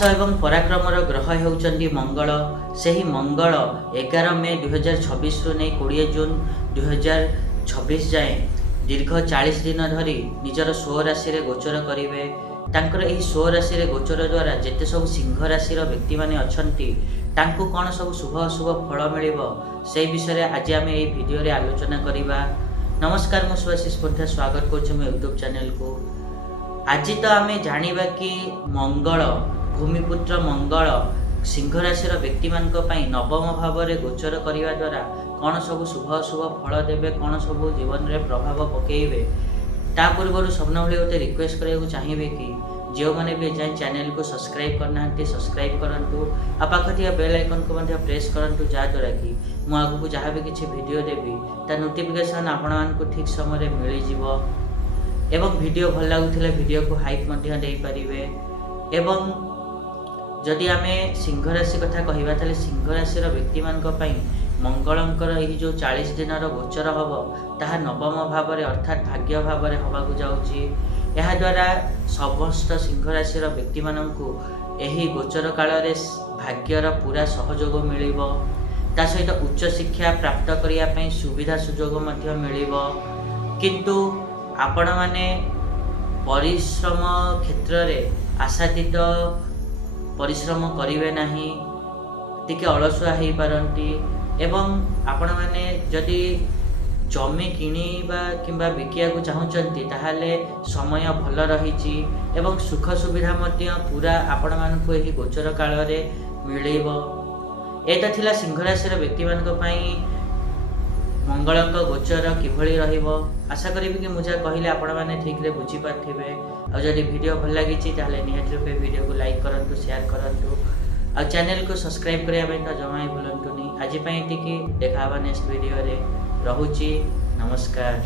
साहस एवं पराक्रमर ग्रह होउचंदी मंगल। सही मंगल 11 मे 2026 रु नहीं 20 जून 2026 जाए दीर्घ 40 दिन धरी निजर स्व राशि रे गोचर करिवे। तांकर एही स्व राशि रे गोचर द्वारा जेते सब सिंह राशि रो व्यक्ति माने अछंती तांको कोन सब शुभ अशुभ फल मिलिबो से विषय रे आज आमे एही वीडियो रे आलोचना करिबा। नमस्कार, मु सुभाषिष पंथा स्वागत करछु मो YouTube चैनल को। आज तो आमे जानिबा कि मंगल भूमिपुत्र मंगल सिंह राशि व्यक्ति मान नवम भाव में गोचर करने द्वारा कौन सब शुभ अशुभ फल देवे, कौन सब जीवन में प्रभाव पकेबे। ता पूर्व सबन भाई गोटे रिक्वेस्ट करने चाहिए कि जो मैंने भी जाए चैनल को सब्सक्राइब करना सब्सक्राइब करूँ आ पाखिया बेल आइकन को प्रेस करूँ जहाँद्वारा कि मुझे आगू जहाँ भी किसी वीडियो देवी ता नोटिफिकेशन आपण मानक ठीक समय मिल जिवो। एवं वीडियो भल लगुले वीडियो को हाइप दे पारिबे। एवं जदि आमे सिंह राशि कथा कहबा ताले सिंह राशि व्यक्ति मानक मंगलंकर यही जो 40 दिन गोचर हम ताहा नवम भाव में अर्थात भाग्य भाव में हवाक जाऊँगी। यह द्वारा समस्त सिंह राशि व्यक्ति मानक यही गोचर काल रे भाग्यर पूरा सहयोग मिलिबो। ता सहित उच्च शिक्षा प्राप्त करने सुविधा सुजोग मिलिबो। किंतु आपण माने परिश्रम क्षेत्र रे आशातीत परिश्रम करिवे नहीं, टिके अलसुआ हो पारती। एवं आपण माने जदि जमी किणवा किंबा बिकिया को चाहूँगी ताहले समय भल रही एवं सुख सुविधा पूरा आपण मानक यही गोचर काल रे मिलिबो। एटा थिला सिंह राशि व्यक्ति मानक मंगल गोचर किभली रहिबो। आशा करी कि मुझे कहले आपण माने ठीक रे बुझी पाथिबे। और जदि वीडियो भल लगी ताहले निहाती रूपे वीडियो को लाइक करंतु, शेयर करंतु और चैनल को सब्सक्राइब करने तो जमा ही भूलंतुनी। आज देखा नेक्स्ट वीडियो रे। रहुची, नमस्कार।